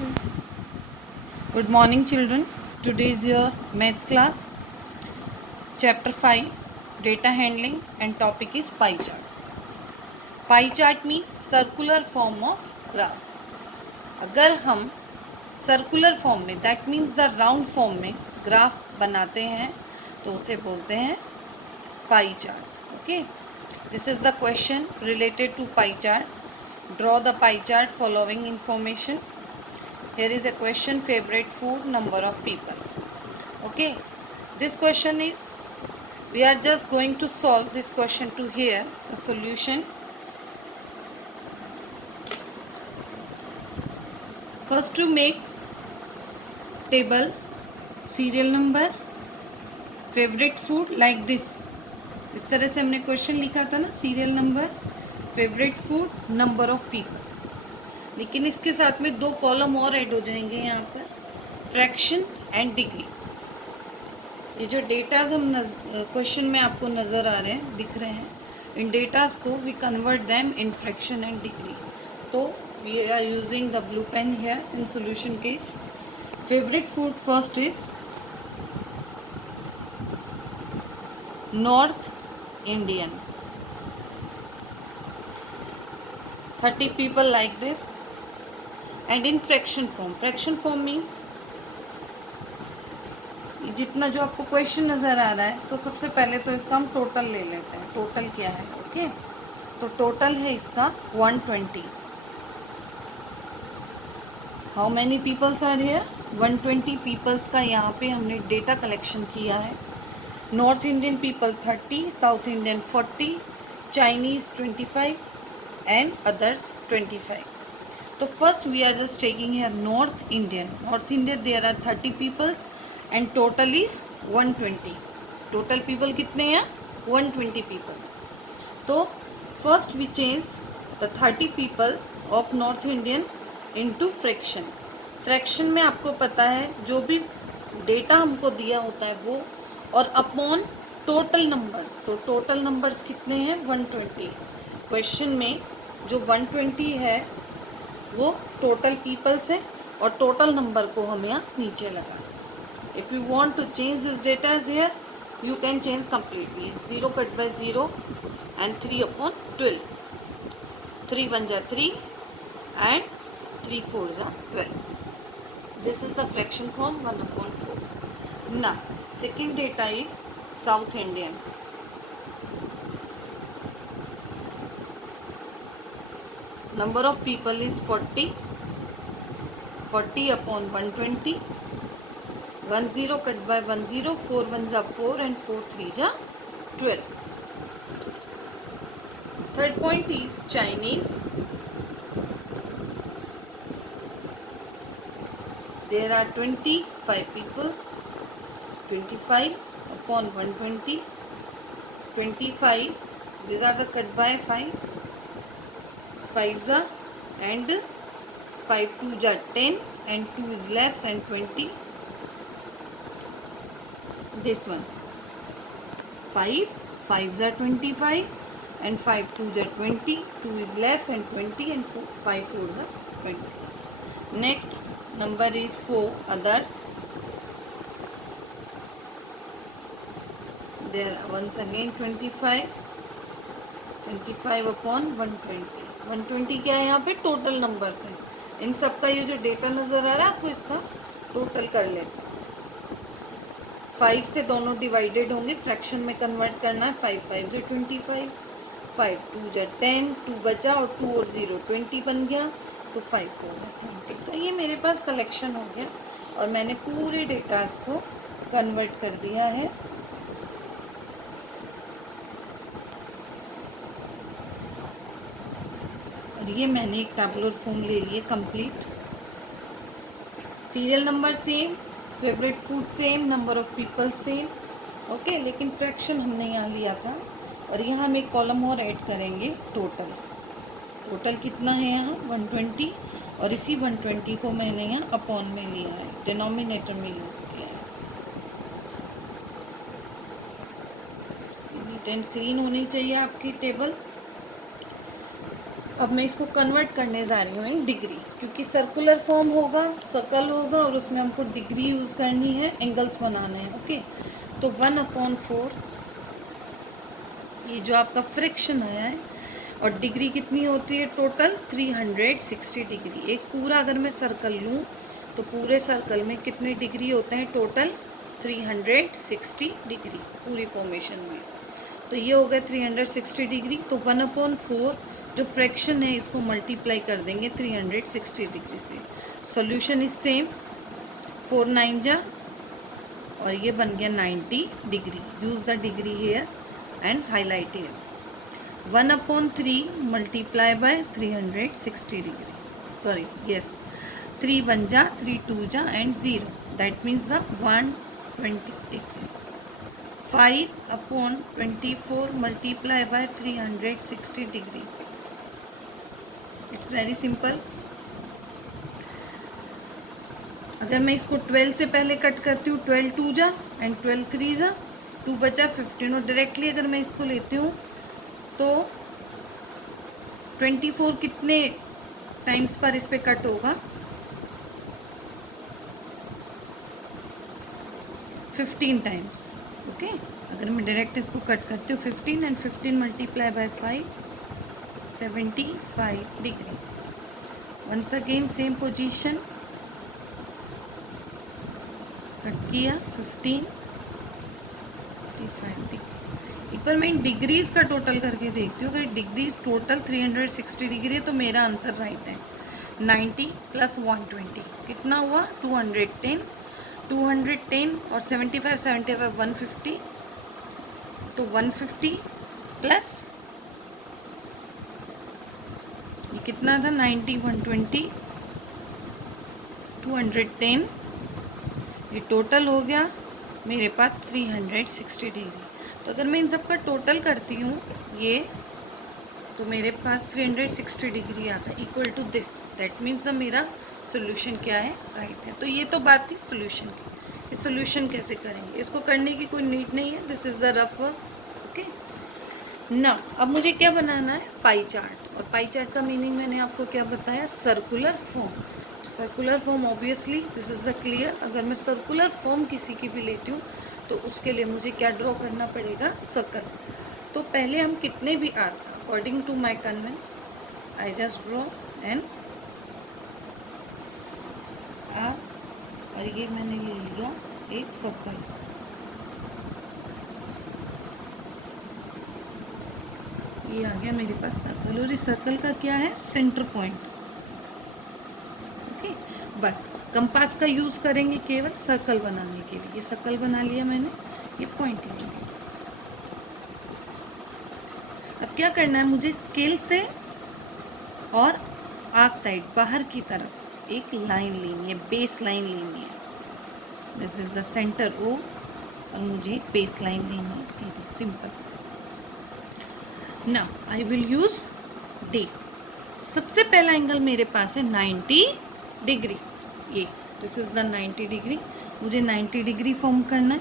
Good morning, children. Today is your maths class, chapter 5, data handling, and topic is pie chart. Pie chart means circular form of graph. अगर हम circular form में, that means the round form में graph बनाते हैं तो उसे बोलते हैं pie chart. Okay, this is the question related to pie chart. Draw the pie chart following information. Here is a question: favorite food, number of people. Okay, this question is, we are just going to solve this question to hear the solution. First, to make table, serial number, favorite food like this. इस तरह से हमने question लिखा था ना, serial number, favourite food, number of people. लेकिन इसके साथ में दो कॉलम और ऐड हो जाएंगे यहाँ पर, फ्रैक्शन एंड डिग्री. ये जो डेटाज हम क्वेश्चन में आपको नज़र आ रहे हैं, दिख रहे हैं, इन डेटाज को we convert them in fraction and degree. तो we are using the blue pen here in solution case. Favourite food first is north Indian. 30 people like this. And in fraction form means जितना जो आपको question नज़र आ रहा है, तो सबसे पहले तो इसका हम टोटल ले लेते हैं. टोटल क्या है? ओके, तो टोटल है इसका 120. How many peoples are here? 120 peoples का यहाँ पे हमने डेटा कलेक्शन किया है. North Indian people 30, south Indian 40, Chinese 25 and others 25. So first we are just taking here North Indian. North India there are 30 peoples and total is 120. Total people कितने हैं? 120 people. तो first we change the 30 people of North Indian into fraction. Fraction में आपको पता है जो भी data हमको दिया होता है वो, और अपॉन टोटल नंबर्स. तो टोटल नंबर्स कितने हैं? 120. क्वेश्चन में जो 120 है वो टोटल पीपल्स है, और टोटल नंबर को हम यहाँ नीचे लगा. If you want to change this data here, you can change completely. 0 cut by 0 and 3/12. 3 1 जा 3 एंड 3 4 जा 12. This is the fraction form 1/4. ना second data is south Indian. Number of people is 40. 40 upon 120. 10 cut by 10. 4 1s are 4 and 4 3s are 12. Third point is Chinese. There are 25 people. 25 upon 120. 25. These are the cut by 5. 5s are and 5 2s are 10 and 2 is left and 20. This one 5 5s are 25 and 5 2s are 20. 2 is left and 20 and 5 4s are 20. Next number is 4 others. There are once again 25 upon 120. 120 क्या है? यहाँ पे total numbers हैं. इन सब का ये जो data नज़र आ रहा है आपको, इसका टोटल कर लेते हैं. 5 से दोनों डिवाइडेड होंगे, फ्रैक्शन में कन्वर्ट करना है. 5 5 जो 25, 5 2 जो 10, 2 बचा और 2 और 0 20 बन गया. तो 5 4 जो 20. तो ये मेरे पास कलेक्शन हो गया और मैंने पूरे डेटाज को कन्वर्ट कर दिया है. ये मैंने एक टैबुलर फॉर्म ले लिए complete. Serial number same, favourite food same, number of people same. Okay, लेकिन फ्रैक्शन हमने यहाँ लिया था, और यहाँ हम एक कॉलम और ऐड करेंगे. टोटल टोटल कितना है यहाँ? 120. और इसी 120 को मैंने यहाँ अपॉन में लिया है, डिनोमिनेटर में यूज़ किया है. नीट एंड क्लीन होनी चाहिए आपकी टेबल. अब मैं इसको कन्वर्ट करने जा रही हूँ इन डिग्री, क्योंकि सर्कुलर फॉर्म होगा, सर्कल होगा और उसमें हमको डिग्री यूज़ करनी है, एंगल्स बनाने हैं। ओके, तो 1/4 ये जो आपका फ्रिक्शन है, और डिग्री कितनी होती है टोटल 360 डिग्री। एक पूरा अगर मैं सर्कल लूँ तो पूरे सर्कल में कितने डिग्री होते हैं टोटल 360 डिग्री पूरी फॉर्मेशन में। तो ये हो गया 360 डिग्री। तो 1/4 जो फ्रैक्शन है इसको मल्टीप्लाई कर देंगे 360 डिग्री से। सॉल्यूशन इज सेम, 4 9 जा और ये बन गया 90 degree. Use the degree here and highlight here. 1/3 multiply by 360 degree, sorry yes 3 1 जा 3 2 जा and 0, that means the 120 degree. 5/24 multiply by 360 degree. It's very simple. अगर मैं इसको 12 से पहले कट करती हूँ, 12 2 जा एंड 12 3 जा, 2 बचा 15, और डायरेक्टली अगर मैं इसको लेती हूँ तो 24 कितने टाइम्स पर इस पे कट होगा, 15 टाइम्स। ओके, अगर मैं डायरेक्ट इसको कट करती हूँ 15 and 15 multiply by 5, 75 degree. Once again same position, cut किया 15, 55 डिग्री। एक बार मैं इन डिग्रीज का टोटल करके देखती हूँ। अगर डिग्रीज टोटल 360 डिग्री है तो मेरा आंसर राइट है। 90 + 120 कितना हुआ 210, 210 और 75 75 150, तो 150 प्लस ये कितना था 90 120 210, ये टोटल हो गया मेरे पास 360 डिग्री। तो अगर मैं इन सब का टोटल करती हूँ ये, तो मेरे पास 360 डिग्री आता है equal to this. That means the मेरा सोल्यूशन क्या है, राइट है। तो ये तो बात थी सोल्यूशन की। इस सोल्यूशन कैसे करेंगे, इसको करने की कोई नीड नहीं है, this is the rough work. Okay ना, अब मुझे क्या बनाना है, पाई चार्ट। और पाई चार्ट का मीनिंग मैंने आपको क्या बताया, circular form. Circular form obviously this is the clear. अगर मैं सर्कुलर फॉर्म किसी की भी लेती हूँ तो उसके लिए मुझे क्या ड्रॉ करना पड़ेगा, सर्कल। तो पहले हम कितने भी R, according to my convenience I just draw an R, और ये मैंने ले लिया एक सर्कल। ये आ गया मेरे पास सर्कल, और इस सर्कल का क्या है, सेंटर पॉइंट। ओके, बस कंपास का यूज़ करेंगे केवल सर्कल बनाने के लिए। ये सर्कल बना लिया मैंने, ये पॉइंट लेंगे। अब क्या करना है, मुझे स्केल से और आर्क साइड बाहर की तरफ एक लाइन लेनी है, बेस लाइन लेनी है। This is the centre O, और मुझे बेस लाइन लेनी है सीधी, simple. Now I will use D. सबसे पहला एंगल मेरे पास है 90 डिग्री, ये दिस इज द 90 डिग्री। मुझे 90 डिग्री फॉर्म करना है।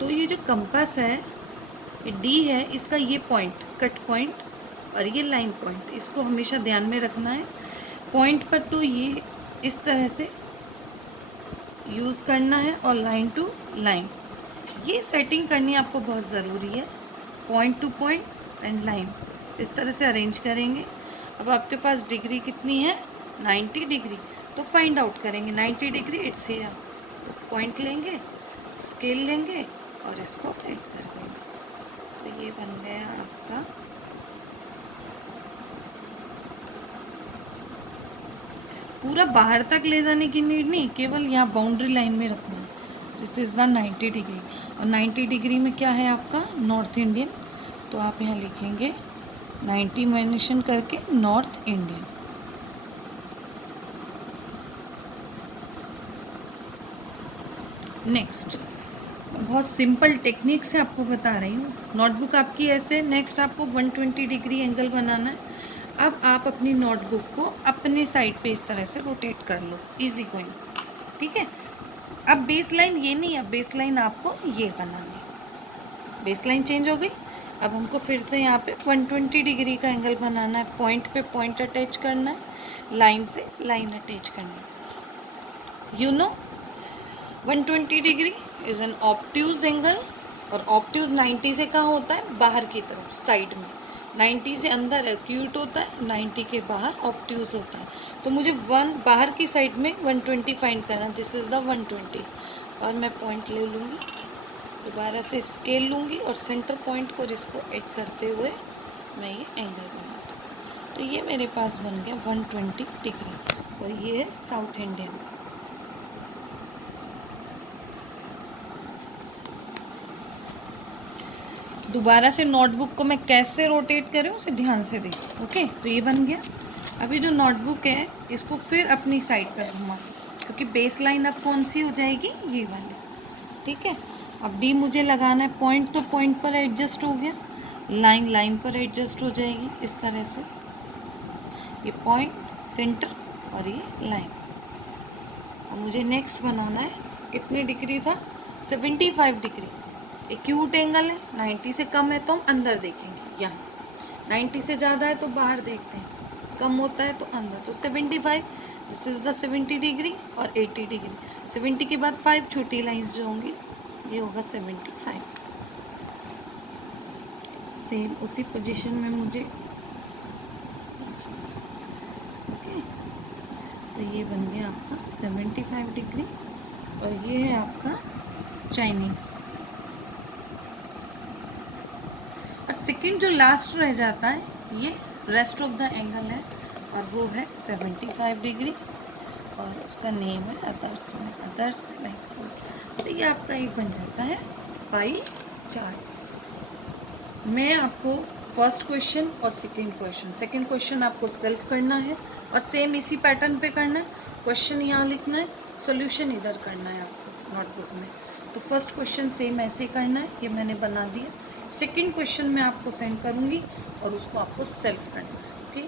तो ये जो कंपास है, ये डी है, इसका ये पॉइंट, कट पॉइंट और ये लाइन पॉइंट, इसको हमेशा ध्यान में रखना है। पॉइंट पर तो ये इस तरह से यूज़ करना है, और लाइन टू लाइन ये सेटिंग करनी आपको बहुत ज़रूरी है। Point two point and line इस तरह से अरेंज करेंगे। अब आपके पास डिग्री कितनी है, 90 डिग्री। तो फाइंड आउट करेंगे 90 डिग्री इट्स हियर। तो पॉइंट लेंगे, स्केल लेंगे और इसको ऐड कर देंगे। तो ये बन गया आपका पूरा। बाहर तक ले जाने की नीड नहीं, केवल यहाँ बाउंड्री लाइन में रखना है। This is the 90 degree. और 90 डिग्री में क्या है आपका, नॉर्थ इंडियन। तो आप यहाँ लिखेंगे 90 मेंशन करके नॉर्थ इंडियन। नेक्स्ट, बहुत सिंपल टेक्निक से आपको बता रही हूँ। नोटबुक आपकी ऐसे, नेक्स्ट आपको 120 डिग्री एंगल बनाना है। अब आप अपनी नोटबुक को अपने साइड पे इस तरह से रोटेट कर लो, इजी गोइंग, ठीक है। अब बेस लाइन ये नहीं है, बेस लाइन आपको ये बनानी है। बेस लाइन चेंज हो गई। अब हमको फिर से यहाँ पे 120 डिग्री का एंगल बनाना है। पॉइंट पे पॉइंट अटैच करना है, लाइन से लाइन अटैच करना है। You know 120 degree is an obtuse angle, और ऑब्ट्यूज 90 से कहाँ होता है? बाहर की तरफ, साइड में। 90 से अंदर एक्यूट होता है, 90 के बाहर ऑब्ट्यूज होता है। तो मुझे बाहर की साइड में 120 फाइंड करना, दिस इज़ द 120। और मैं पॉइंट ले लूँगी, दोबारा से स्केल लूँगी और सेंटर पॉइंट को इसको ऐड करते हुए मैं ये एंगल बना दूँ। तो ये मेरे पास बन गया 120 डिग्री, और ये है साउथ इंडियन। दोबारा से नोटबुक को मैं कैसे रोटेट करूँ उसे ध्यान से देखो। ओके, तो ये बन गया। अभी जो नोटबुक है इसको फिर अपनी साइड पर घुमा, क्योंकि बेस लाइन अब कौन सी हो जाएगी? ये वाली। ठीक है, अब डी मुझे लगाना है। पॉइंट तो पॉइंट पर एडजस्ट हो गया, लाइन लाइन पर एडजस्ट हो जाएगी इस तरह से। ये पॉइंट, सेंटर और ये लाइन। अब मुझे नेक्स्ट बनाना है, कितने डिग्री था? 75 डिग्री। एक्यूट एंगल है, 90 से कम है तो हम अंदर देखेंगे, यहाँ 90 से ज़्यादा है तो बाहर देखते हैं, कम होता है तो अंदर। तो 75, दिस इज़ द 70 डिग्री और 80 डिग्री। 70 के बाद 5 छोटी लाइंस जो होंगी, ये होगा 75। सेम उसी पोजीशन में मुझे, ओके, तो ये बन गया आपका 75 डिग्री, और ये है आपका चाइनीज़। और सेकंड जो लास्ट रह जाता है, ये रेस्ट ऑफ द एंगल है, और वो है 75 डिग्री, और उसका नेम है अदर्स में, अदर्स लाइक। तो ये आपका एक बन जाता है पाई चार्ट। मैं आपको फर्स्ट क्वेश्चन और सेकंड क्वेश्चन आपको सेल्फ करना है, और सेम इसी पैटर्न पे करना है। क्वेश्चन यहाँ लिखना है, सॉल्यूशन इधर करना है आपको नोटबुक में। तो फर्स्ट क्वेश्चन सेम ऐसे करना है, ये मैंने बना दिया। सेकंड क्वेश्चन मैं आपको सेंड करूँगी और उसको आपको सेल्फ करना है। ओके।